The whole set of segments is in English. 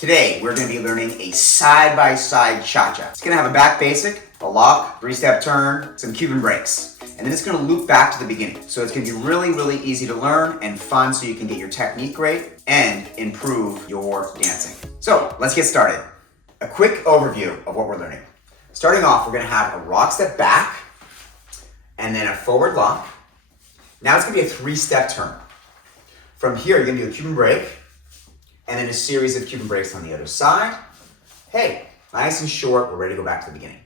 Today, we're going to be learning a side-by-side cha-cha. It's going to have a back basic, a lock, 3-step turn, some Cuban breaks. And then it's going to loop back to the beginning. So it's going to be really, really easy to learn and fun so you can get your technique great and improve your dancing. So let's get started. A quick overview of what we're learning. Starting off, we're going to have a rock step back and then a forward lock. Now it's going to be a 3-step turn. From here, you're going to do a Cuban break and then a series of Cuban breaks on the other side. Hey, nice and short. We're ready to go back to the beginning.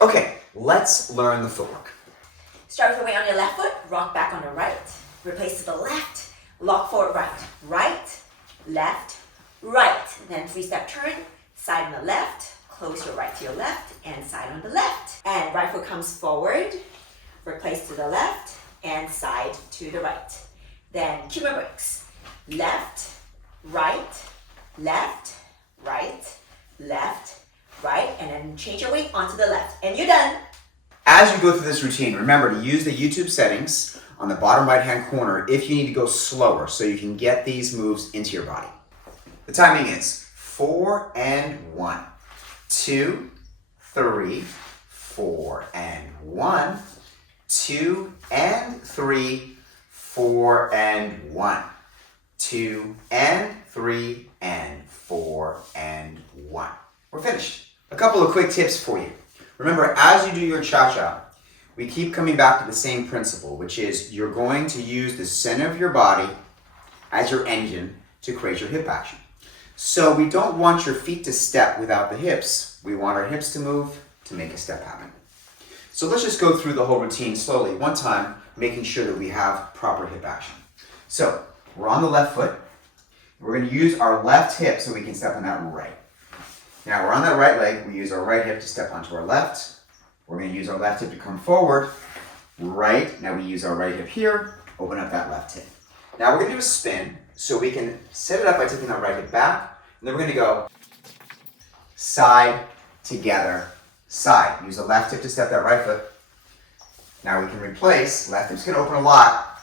Okay, let's learn the footwork. Start with the weight on your left foot, rock back on the right, replace to the left, lock forward right, right, left, right. Then 3-step turn, side on the left, close your right to your left, and side on the left. And right foot comes forward, replace to the left, and side to the right. Then Cuban breaks, left, right, left, right, left, right, and then change your weight onto the left, and you're done. As you go through this routine, remember to use the YouTube settings on the bottom right-hand corner if you need to go slower so you can get these moves into your body. The timing is 4 and 1, 2, 3, 4 and 1, 2 and 3, 4 and 1, 2 and 3 and 4 and 1. We're finished. A couple of quick tips for you. Remember, as you do your cha-cha, we keep coming back to the same principle, which is you're going to use the center of your body as your engine to create your hip action. So we don't want your feet to step without the hips. We want our hips to move to make a step happen. So let's just go through the whole routine slowly, one time, making sure that we have proper hip action. So we're on the left foot. We're going to use our left hip so we can step on that right. Now we're on that right leg, we use our right hip to step onto our left. We're going to use our left hip to come forward. Right, now we use our right hip here, open up that left hip. Now we're going to do a spin, so we can set it up by taking our right hip back, and then we're going to go side, together, side. Use the left hip to step that right foot. Now we can replace, left hip's going to open a lot,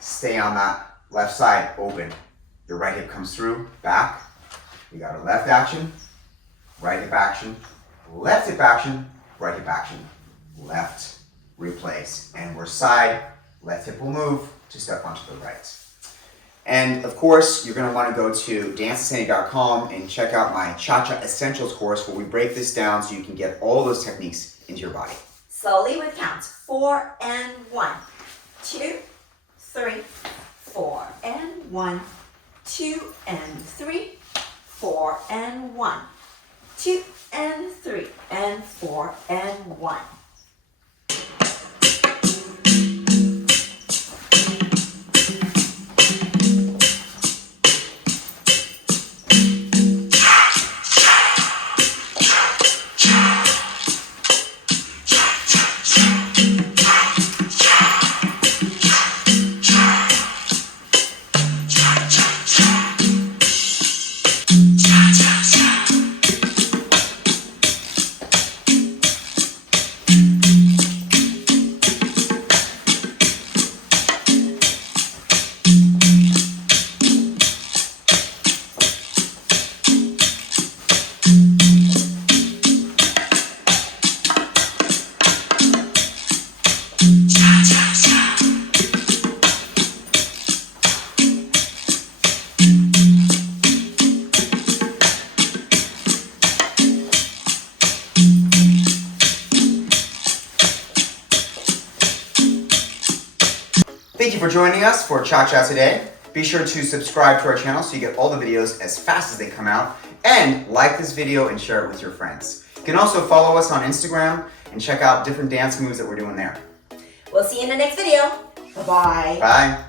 stay on that left side, open. Your right hip comes through, back. We got our left action. Right hip action, left hip action, right hip action, left, replace, and we're side, left hip will move to step onto the right. And of course, you're going to want to go to danceinsanity.com and check out my Cha-Cha Essentials course where we break this down so you can get all those techniques into your body. Slowly with counts, 4 and 1, 2, 3, 4 and 1, 2 and 3, 4 and 1. 2 and 3 and 4 and 1. Thank you for joining us for Cha-Cha today. Be sure to subscribe to our channel so you get all the videos as fast as they come out, and like this video and share it with your friends. You can also follow us on Instagram and check out different dance moves that we're doing there. We'll see you in the next video. Bye-bye. Bye.